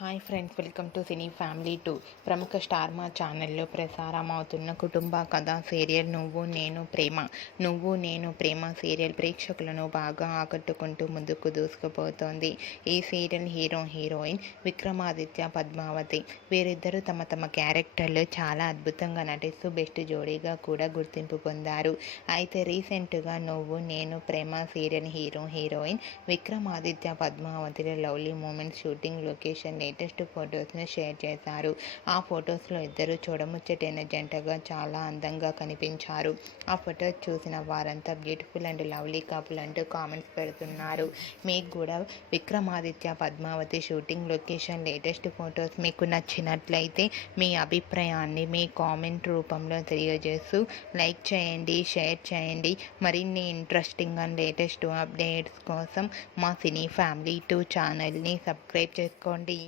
Hi friends, welcome to cine family 2. ప్రముఖ star మా ఛానల్లో ప్రసారం అవుతున్న కుటుంబ కథ సీరియల్ నువ్వు నేను ప్రేమ సీరియల్ ప్రేక్షకులను బాగా ఆకట్టుకుంటూ ముందుకు దూసుకుపోతోంది. ఈ సీరియల్ హీరోయిన్ విక్రమాదిత్య, పద్మావతి వీరిద్దరూ తమ క్యారెక్టర్లు చాలా అద్భుతంగా నటిస్తూ బెస్ట్ జోడీగా కూడా గుర్తింపు పొందారు. అయితే రీసెంట్గా నువ్వు నేను ప్రేమ సీరియల్ హీరోయిన్ విక్రమాదిత్య, పద్మావతిల lovely moments shooting location latest ఫొటోస్ను షేర్ చేశారు. ఆ ఫొటోస్లో ఇద్దరు చూడముచ్చటైన జంటగా చాలా అందంగా కనిపించారు. ఆ ఫొటోస్ చూసిన వారంతా బ్యూటిఫుల్ అండ్ లవ్లీ కపుల్ అంటూ కామెంట్స్ పెడుతున్నారు. మీకు కూడా Vikramaditya, Padmavati shooting location latest photos మీకు నచ్చినట్లయితే మీ అభిప్రాయాన్ని మీ కామెంట్ రూపంలో తెలియజేస్తూ లైక్ చేయండి, షేర్ చేయండి. మరిన్ని ఇంట్రెస్టింగ్ అండ్ లేటెస్ట్ అప్డేట్స్ కోసం మా సినీ ఫ్యామిలీ 2 ఛానల్ని సబ్స్క్రైబ్ చేసుకోండి.